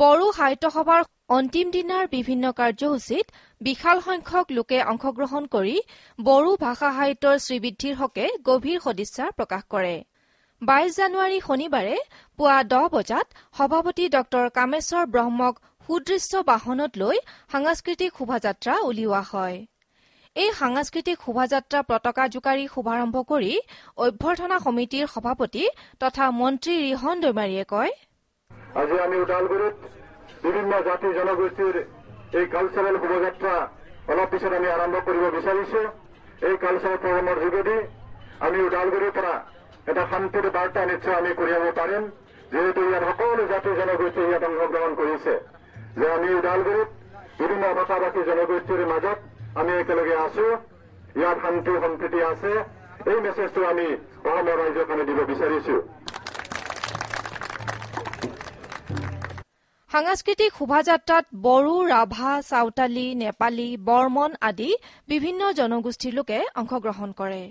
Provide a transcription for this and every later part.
বড়ো সাহিত্য সভাৰ অন্তিম দিনাৰ বিভিন্ন কাৰ্যসূচীত বিশাল সংখ্যক লোকে অংশগ্ৰহণ কৰি বড়ো ভাষা সাহিত্যৰ শ্ৰীবৃদ্ধিৰ হকে গভীৰ সদিচ্ছা প্ৰকাশ কৰে। 22 জানুৱাৰী শনিবাৰে পুৱা 10 বজাত সভাপতি ড কামেশ্বৰ ব্ৰহ্মক সুদৃশ্য বাহনত লৈ সাংস্কৃতিক শোভাযাত্ৰা উলিওৱা হয়। এই সাংস্কৃতিক শোভাযাত্ৰা পতাকা জোকাৰি শুভাৰম্ভ কৰি অভ্যৰ্থনা সমিতিৰ সভাপতি তথা মন্ত্ৰী ৰিহন দৈমাৰীয়ে কয়, আজি আমি ওদালগুৰিত বিভিন্ন জাতি জনগোষ্ঠীৰ এই কালচাৰেল শোভাযাত্ৰা অলপ পিছত আমি আৰম্ভ কৰিব বিচাৰিছো। এই কালচাৰেল প্ৰগ্ৰামৰ যোগেদি আমি ওদালগুৰিৰ পৰা এটা শান্তিৰ বাৰ্তা নিশ্চয় আমি কঢ়িয়াব পাৰিম, যিহেতু ইয়াত সকলো জাতি জনগোষ্ঠী ইয়াত অংশগ্ৰহণ কৰিছে, যে আমি ওদালগুৰিত বিভিন্ন ভাষাভাষী জনগোষ্ঠীৰ মাজত আমি একেলগে আছো, ইয়াত শান্তি সম্প্ৰীতি আছে। এই মেছেজটো আমি অসমৰ ৰাইজক আমি দিব বিচাৰিছো। সাংস্কৃতিক শোভাযাত্ৰাত বড়ো, ৰাভা, চাওতালী, নেপালী, বৰ্মন আদি বিভিন্ন জনগোষ্ঠীৰ লোকে অংশগ্ৰহণ কৰে।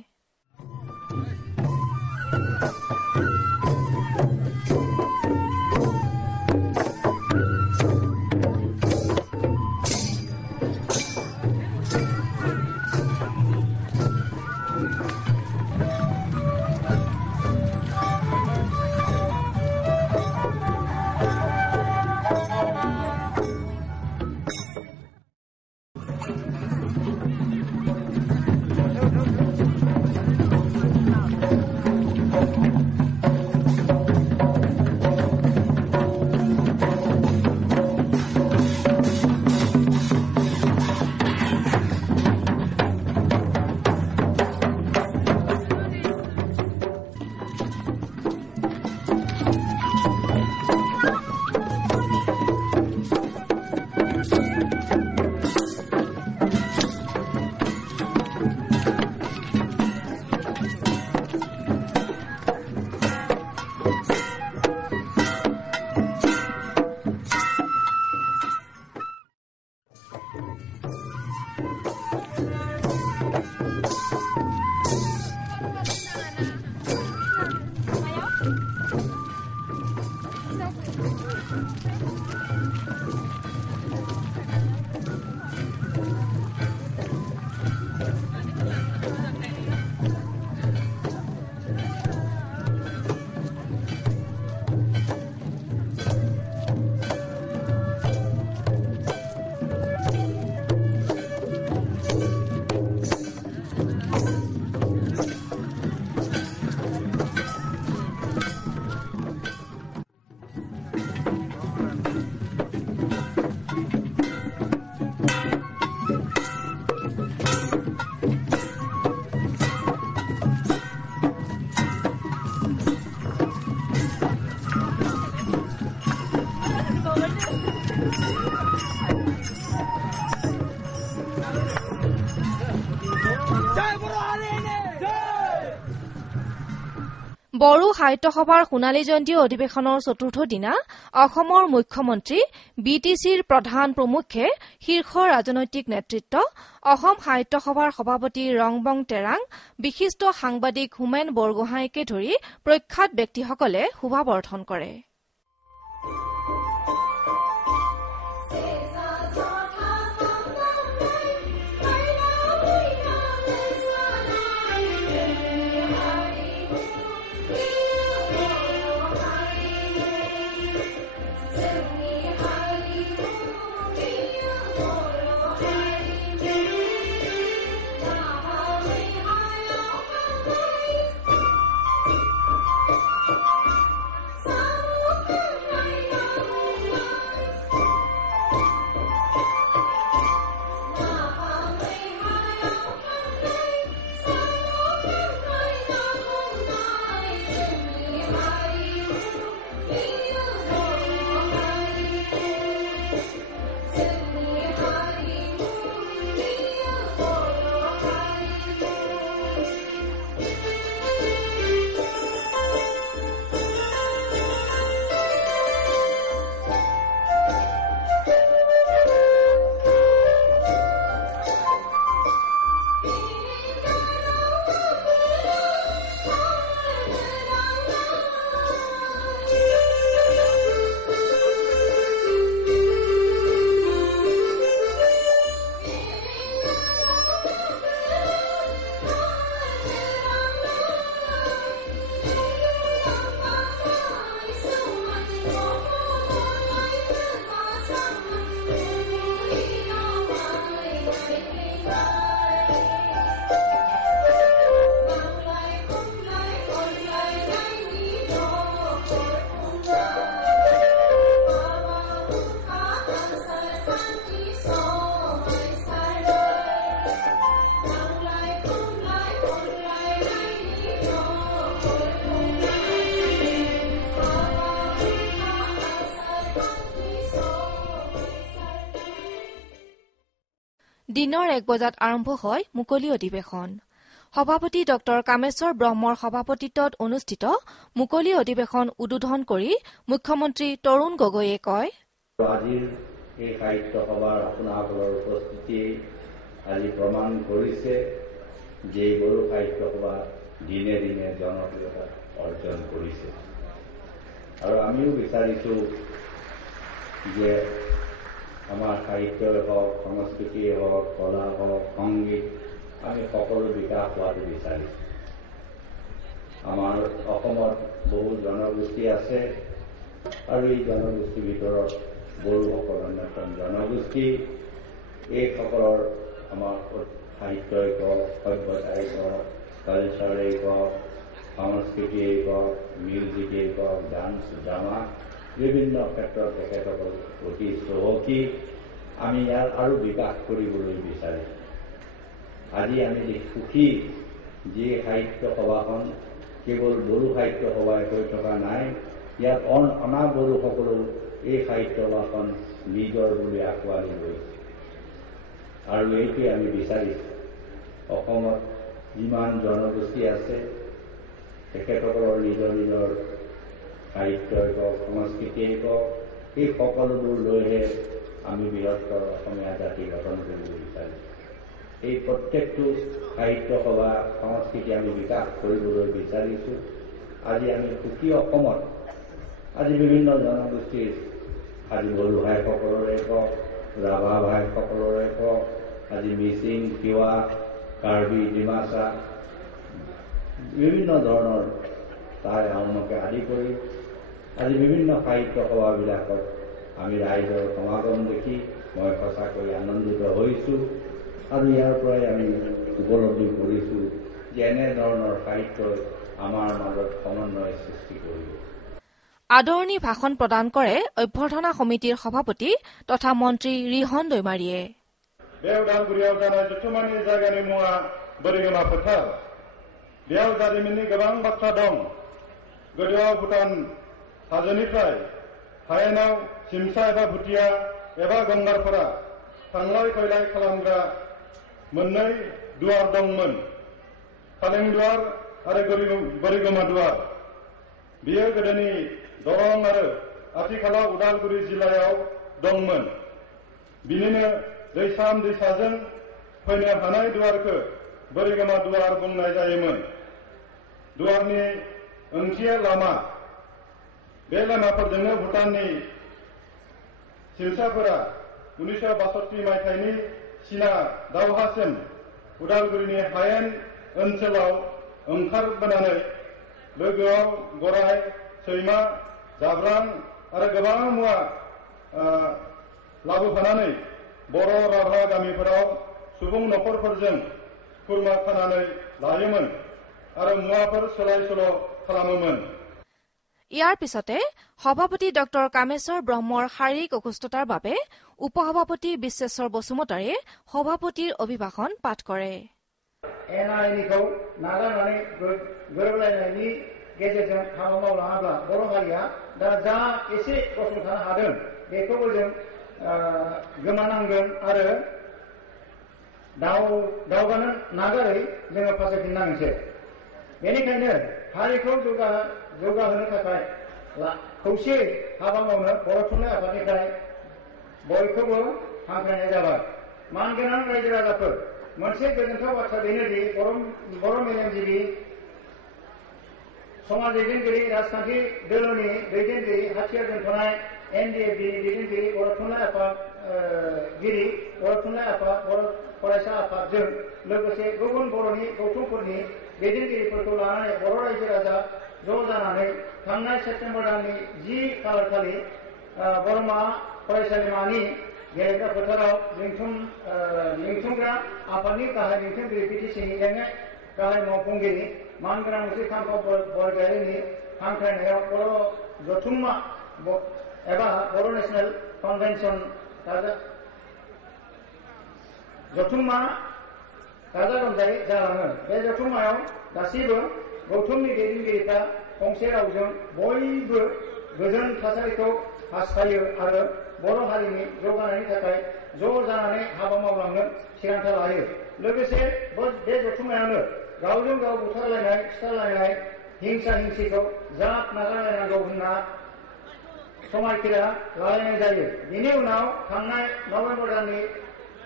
বড়ো সাহিত্য সভাৰ সোণালী জয়ন্তী অধিৱেশনৰ চতুৰ্থ দিনা অসমৰ মুখ্যমন্ত্ৰী BTCৰ প্ৰধান প্ৰমুখ্যে শীৰ্ষ ৰাজনৈতিক নেতৃত্ব, অসম সাহিত্য সভাৰ সভাপতি ৰংবং তেৰাং, বিশিষ্ট সাংবাদিক হোমেন বৰগোহাঁইকে ধৰি প্ৰখ্যাত ব্যক্তিসকলে শুভাবৰ্ধন কৰে। দিনৰ 1 বজাত আৰম্ভ হয় মুকলি অধিৱেশন। সভাপতি ড কামেশ্বৰ ব্ৰহ্মৰ সভাপতিত্বত অনুষ্ঠিত মুকলি অধিৱেশন উদ্বোধন কৰি মুখ্যমন্ত্ৰী তৰুণ গগৈয়ে কয়, আজিৰ এই সাহিত্য সভাৰ আপোনালোকৰ উপস্থিতি আজি প্ৰমাণ কৰিছে যে বড়ো সাহিত্য সভা দিনে দিনে জনপ্ৰিয়তা অৰ্জন কৰিছে। আৰু আমিও বিচাৰিছো যে আমাৰ সাহিত্যই হওক, সংস্কৃতিয়ে হওক, কলা হওক, সংগীত আমি সকলো বিকাশ হোৱাটো বিচাৰিছো। আমাৰ অসমত বহু জনগোষ্ঠী আছে আৰু এই জনগোষ্ঠীৰ ভিতৰত বড়োসকল অন্যতম জনগোষ্ঠী। এইসকলৰ আমাৰ সাহিত্যই কওক, সভ্যতাই কওক, কালচাৰেই কওক, সংস্কৃতিয়েই কওক, মিউজিকেই কওক, ডান্স, ড্ৰামা বিভিন্ন ক্ষেত্ৰত তেখেতসকল অতি চহকী। আমি ইয়াৰ আৰু বিকাশ কৰিবলৈ বিচাৰিছোঁ। আজি আমি সুখী যে সাহিত্য সভাখন কেৱল বড়ো সাহিত্য সভাই হৈ থকা নাই, ইয়াত অনা বড়োসকলেও এই সাহিত্য সভাখন নিজৰ বুলি আঁকোৱালি লৈছে। আৰু এইটোৱে আমি বিচাৰিছোঁ অসমত যিমান জনগোষ্ঠী আছে তেখেতসকলৰ নিজৰ নিজৰ সাহিত্যই কওক, সংস্কৃতিয়েই কওক, এই সকলোবোৰ লৈহে আমি বৃহত্তৰ অসমীয়া জাতি গঠন কৰিব বিচাৰিছোঁ। এই প্ৰত্যেকটো সাহিত্য সভা সংস্কৃতি আমি বিকাশ কৰিবলৈ বিচাৰিছোঁ। আজি আমি সুখী অসমত আজি বিভিন্ন জনগোষ্ঠীৰ আজি বড়ো ভাইসকলৰে কওক, ৰাভা ভাইসকলৰে কওক, আজি মিচিং, তিৱা, কাৰ্বি, ডিমাচা বিভিন্ন ধৰণৰ তাই আহোমকে আদি কৰি আজি বিভিন্ন সাহিত্য সভাবিলাকত আমি ৰাইজৰ সমাগম দেখি মই সঁচাকৈ আনন্দিত হৈছোঁ। আৰু ইয়াৰ পৰাই আমি উপলব্ধি কৰিছোঁ যে এনেধৰণৰ সাহিত্যই আমাৰ মাজত সমন্বয় সৃষ্টি কৰিব। আদৰণি ভাষণ প্ৰদান কৰে অভ্যৰ্থনা সমিতিৰ সভাপতি তথা মন্ত্ৰী ৰিহন দৈমাৰীয়ে। बे उदालगुरियाव जानाय जुथुमानि जायगानि मुङा बोरिगोमा फोथार। बेयाव जारिमिननि गोबां बाथ्रा दं। गोदोआव भुटान हाजोनिफ्राय हायेनाव सिमसा एबा भुटिया एबा गंगारफोरा थांलाय फैलाय खालामग्रा मोननै दुवार दंमोन, खालें दुवार आरो बोरिगोमा दुवार। बेयो गोदोनि दरं आरो आथिखालाव उदालगुरि जिल्लायाव दंमोन। बिनिनो दैसाम दैसाजों फैनो हानाय दुवारखौ बोरिगोमा दुवार बुंनाय जायोमोन। दुवारनि ओंथिया लामा। बे लामाफोरजोंनो भुटाननि सिमसाफोरा 1962 मायथाइनि चीना दावहासिम उदालगुरिनि हायेन ओनसोलाव ओंखारबोनानै लोगोआव गराय, सैमा, जाब्रां आरो गोबां मुवा लाबोफानानै बर' राभा गामिफोराव सुबुं न'खरफोरजों खुरमा खानानै लायोमोन आरो मुवाफोर सोलाय सोल' खालामोमोन। ইয়াৰ পিছতে সভাপতি ড কামেশ্বৰ ব্ৰহ্মৰ শাৰীৰিক অসুস্থতাৰ বাবে উপসভাপতি বিশ্বেশ্বৰ বসুমতাৰীয়ে সভাপতিৰ অভিভাষণ পাঠ কৰে। एना-एनिखौ नागारनानै गोरोबलायनायनि गेजेरजों हाबा मावलाङाब्ला बर' हारिया दा जा एसे गसंथानो हादों बेखौबो जों गोमानांगोन आरो दावगानो नागारै जोङो फासयफिननांगोनसो। बेनिखायनो हारिखौ जौगाहोनो थाखाय खौसे हाबा मावनो बर' थुनलाइ आफादनिफ्राय बयखौबो हांख्रायनाय जाबाय। मानगोनां रायजो राजाफोर, मोनसे गोजोनथाव बाथ्रा बेनोदि बर' मेलेमजिबि, समाज दैदेनगिरि, राजखान्थि दोलोनि दैदेनगिरि, हाथियार दोनथ'नाय एनडिएफबि दैदेनगिरि, बर' थुनलाइ आफादगिरि, बर' थुनलाइ आफाद, बर' फरायसा आफादजों लोगोसे गुबुन बर'नि गौथुमफोरनि दैदेनगिरिफोरखौ लानानै बर' रायजो राजा ज' जानानै थांनाय सेप्तेम्बर दाननि 10 खालारखालि बरमा फरायसालिमानि गेलेग्रा फोथाराव लिंथुमग्रा आफादनि गाहाय लिंथुमगिरि बिटिसिनि गाहाय मावफुंगिरि मानगोनां मुस्रि खाम्फा बरगयारिनि हांख्रायनायाव बर' जथुम्मा एबा बर' नेशनेल कन्भेन्सन जथुम्मा गाजा गोमजायै जालाङो। बे जथुम्मायाव गासैबो गौथुमनि दैदेनगिरिफ्रा फंसे रावजों बयबो गोजोन थासारिखौ हास्थायो आरो बर' हारिनि जौगानायनि थाखाय ज' जानानै हाबा मावलांनो थिरांथा लायो। लोगोसे बे जथुम्मायावनो गावजों गाव बुथारलायनाय सिथारलायनाय हिंसा हिंसिखौ ज्राब नागारलायनांगौ होनना समायखिरा लालायनाय जायो। बेनि उनाव थांनाय नभेम्बर दाननि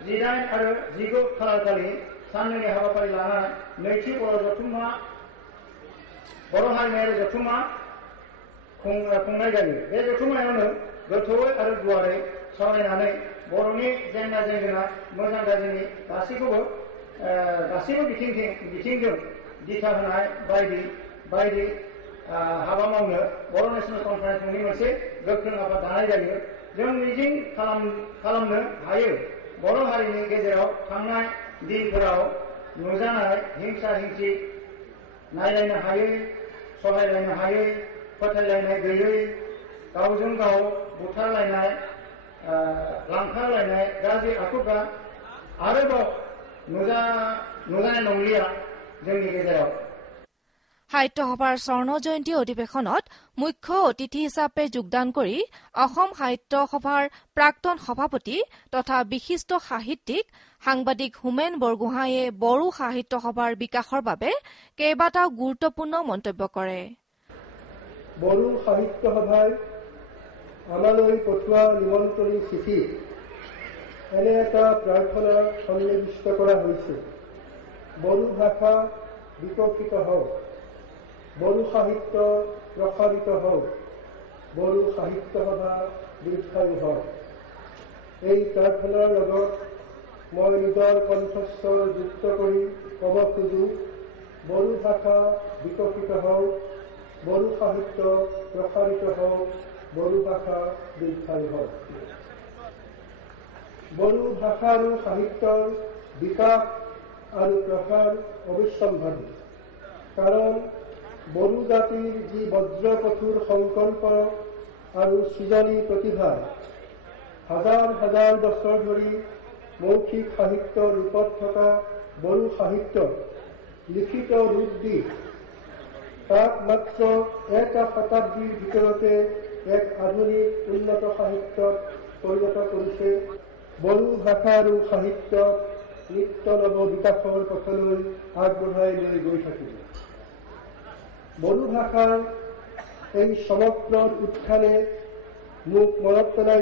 18 आरो 19 खालारखालि साननैनि हाबाफारि लानानै नैथि बर' हारिमायारि जथुम्मा खुंनाय जायो। बे जथुम्मायावनो गोथौयै आरो गुवारै सावरायनानै बर'नि जेंना जेंगोना मोजां गाज्रिनि गासैबो बिथिंजों दिथा होनाय बायदि हाबा मावनो बर' नेशनेल कनफारेन्स मुंनि मोनसे गोख्रों आफाद दानाय जायो। जों मिजिं खालामनो हायो बर' हारिनि गेजेराव थांनाय दिनफोराव नुजानाय हिंसा हिंसि, नायलायनो हायै, सहायलायनो हायै, फोथायलायनाय गैयै, गावजों गाव बुथारलायनाय, लांखारलायनाय गाज्रि आखुफ्रा आरोबाव नुजानाय नंलिया जोंनि गेजेराव। সাহিত্য সভাৰ স্বৰ্ণ জয়ন্তী অধিৱেশনত মুখ্য অতিথি হিচাপে যোগদান কৰি অসম সাহিত্য সভাৰ প্ৰাক্তন সভাপতি তথা বিশিষ্ট সাহিত্যিক সাংবাদিক হোমেন বৰগোহাঁইয়ে বড়ো সাহিত্য সভাৰ বিকাশৰ বাবে কেইবাটাও গুৰুত্বপূৰ্ণ মন্তব্য কৰে। বড়ো সাহিত্য সভাই আমালৈ পঠোৱা নিমন্ত্ৰণী চিঠি এনে এটা প্ৰাৰ্থনা সন্নিৱিষ্ট কৰা হৈছে। বড়ো ভাষা বিকশিত হওক, বড়ো সাহিত্য প্ৰসাৰিত হওক, বড়ো সাহিত্য সভা দীৰ্ঘায়ু হওক। এই প্ৰাৰ্থনাৰ লগত মই নিজৰ কণ্ঠস্বৰ যুক্ত কৰি ক'ব খোজো, বড়ো ভাষা বিকশিত হওক, বড়ো সাহিত্য প্ৰসাৰিত হওক, বড়ো ভাষা দীৰ্ঘায়ু হওক। বড়ো ভাষা আৰু সাহিত্যৰ বিকাশ আৰু প্ৰসাৰ অবিসম্ভাৱী। কাৰণ বড়ো জাতিৰ যি বজ্ৰকঠোৰ সংকল্প আৰু সৃজনী প্ৰতিভা হাজাৰ হাজাৰ বছৰ ধৰি মৌখিক সাহিত্য ৰূপত থকা বড়ো সাহিত্য লিখিত ৰূপ দি তাক মাত্ৰ এটা শতাব্দীৰ ভিতৰতে এক আধুনিক উন্নত সাহিত্যত পৰিণত কৰিছে। বড়ো ভাষা আৰু সাহিত্য নিত্য নৱ বিকাশৰ পথলৈ আগবঢ়াই লৈ গৈ থাকিব। বড়ো ভাষাৰ এই সমগ্ৰ উত্থানে মোক মনত পেলাই